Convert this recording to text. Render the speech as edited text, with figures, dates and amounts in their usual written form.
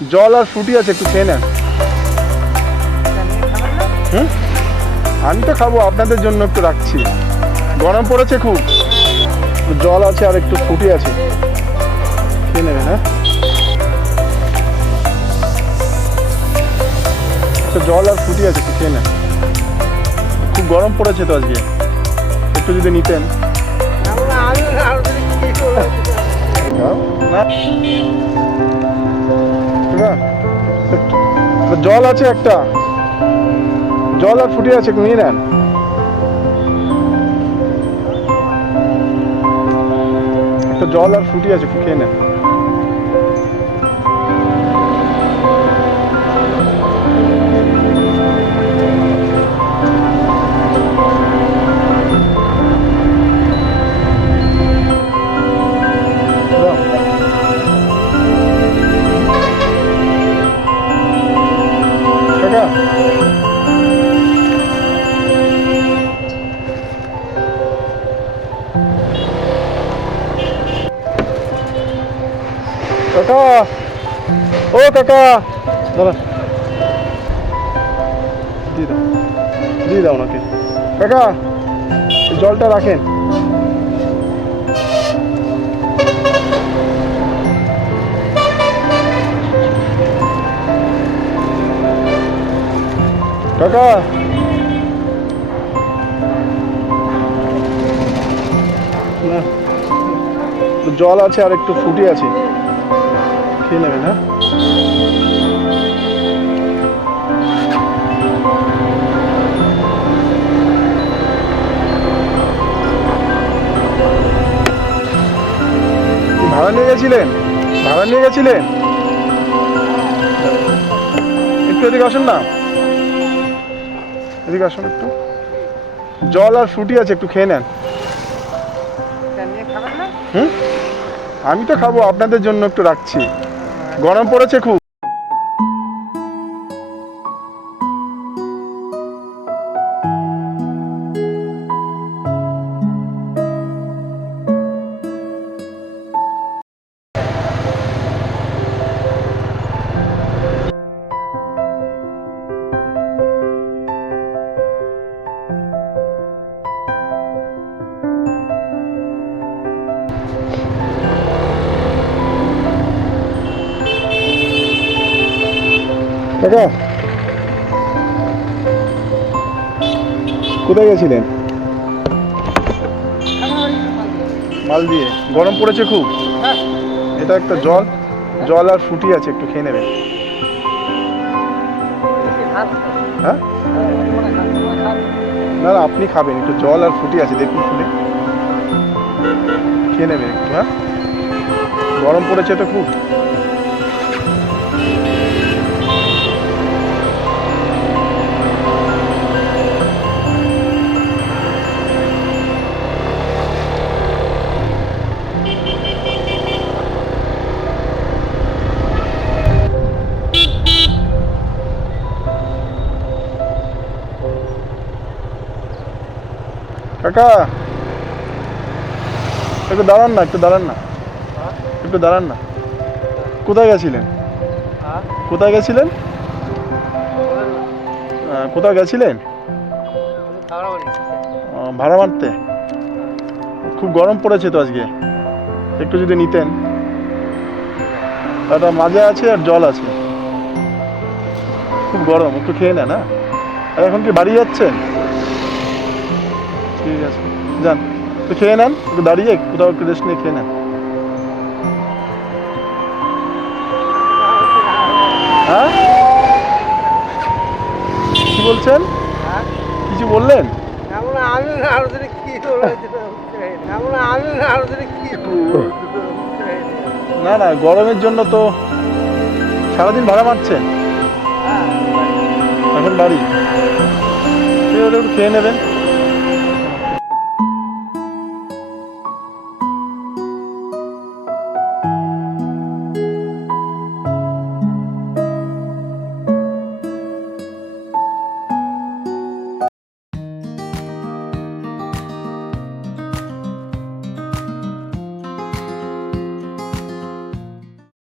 জল আর ফ্রুটি আছে, একটু খেয়ে নেন। হুম, আমি তো খাবো, আপনাদের জন্য একটু রাখছি। গরম পড়েছে খুব। জল আছে আর একটু ফ্রুটি আছে, খেয়ে নেবেন। হ্যাঁ, একটা জল আর ফ্রুটি আছে, একটু খেয়ে নেন। খুব গরম পড়েছে তো আজকে, একটু যদি নিতেন। জল আছে একটা, জল আর ফুটি আছে, একটু নিয়ে নেন। একটা জল আর ফুটি আছে, একটু খেয়ে নেন। কাকা, কাকা, ও কাকা, দাঁড়া, দিয়ে দাও, দিয়ে দাও ওনাকে। কাকা, এই জলটা রাখেন। কাকা, না, জল আছে আর একটু ফুটি আছে, খেয়ে নেবেন। হ্যাঁ, ভাড়া নিয়ে গেছিলেন? ভাড়া নিয়ে গেছিলেন? একটু এদিকে আসুন না, এদিকে আসুন একটু। জল আর ফ্রুটি আছে, একটু খেয়ে নেন। হুম, আমি তো খাবো, আপনাদের জন্য একটু রাখছি। গরম পড়েছে খুব। কাকা, কোথায় গেছিলেন? মাল দিয়ে। গরম পড়েছে খুব। এটা একটা জল, জল আর ফুটি আছে, একটু খেয়ে নেবেন। হ্যাঁ, না না, আপনি খাবেন, একটু জল আর ফুটি আছে, দেখুন খুলে খেয়ে নেবেন একটু। হ্যাঁ, গরম পড়েছে তো খুব। কাকা, একটু দাঁড়ান না, একটু দাঁড়ান না, একটু দাঁড়ান না। কোথায় গেছিলেন? কোথায় গেছিলেন? কোথায় গেছিলেন? ভাড়া মারতে? খুব গরম পড়েছে তো আজকে, একটু যদি নিতেন। একটা মাজা আছে আর জল আছে, খুব গরম, একটু খেয়ে নেন। হ্যাঁ, আর এখন কি বাড়ি যাচ্ছেন? ঠিক আছে, যান, একটু খেয়ে নেন, একটু দাঁড়িয়ে কোথাও একটু রেস্ট নিয়ে খেয়ে নেন। হ্যাঁ, কি বলছেন? কিছু বললেন? না না, গরমের জন্য তো সারাদিন ভাড়া মারছেন, এখন বাড়ি, একটু খেয়ে নেবেন।